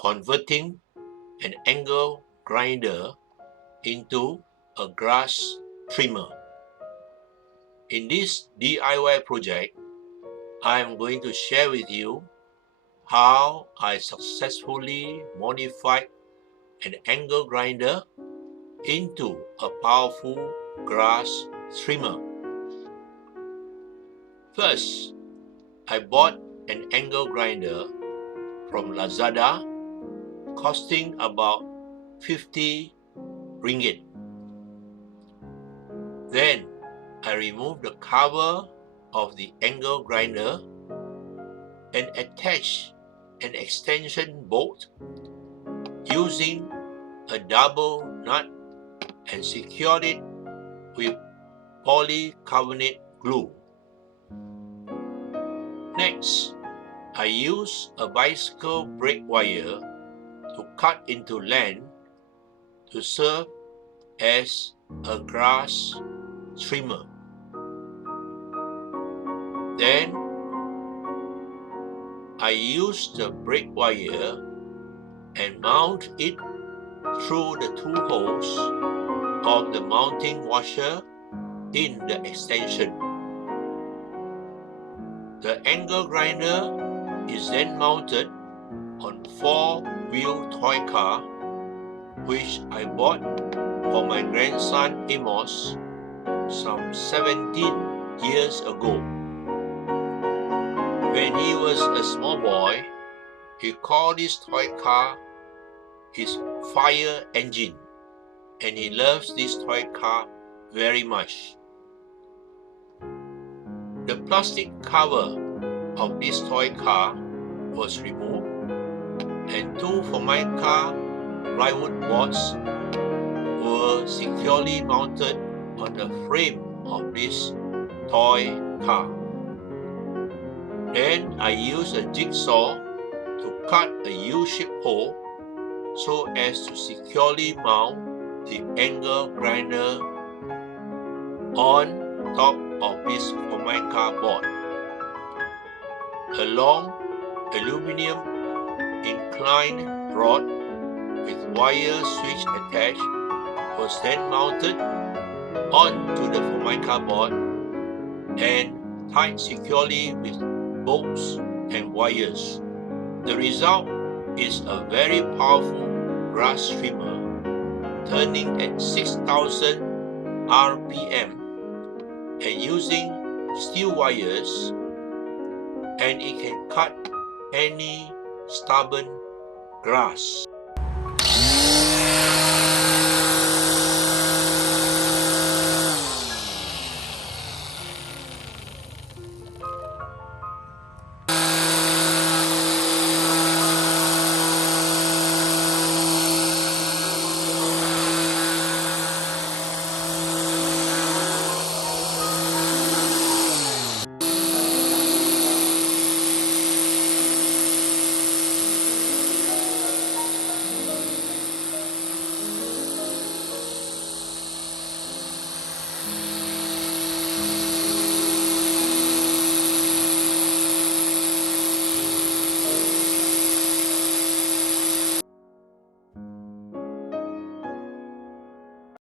converting an angle grinder into a grass trimmer. In this DIY project, I am going to share with you how I successfully modified an angle grinder into a powerful grass trimmer. First, I bought an angle grinder from Lazada costing about 50 ringgit. Then I removed the cover of the angle grinder and attached an extension bolt using a double nut and secured it with polycarbonate glue. Next, I used a bicycle brake wire to cut into length to serve as a grass trimmer. Then, I used the brake wire and mount it through the two holes of the mounting washer in the extension. The angle grinder is then mounted on 4-wheel toy car which I bought for my grandson Amos some 17 years ago. When he was a small boy, he called this toy car his fire engine, and he loves this toy car very much. The plastic cover of this toy car was removed, and two Formica plywood boards were securely mounted on the frame of this toy car. Then I used a jigsaw to cut a U-shaped hole so as to securely mount the angle grinder on top of this Formica board. A long aluminum inclined rod with wire switch attached was then mounted onto the Formica board and tied securely with bolts and wires. The result is a very powerful grass trimmer turning at 6,000 RPM and using steel wires, and it can cut any stubborn grass.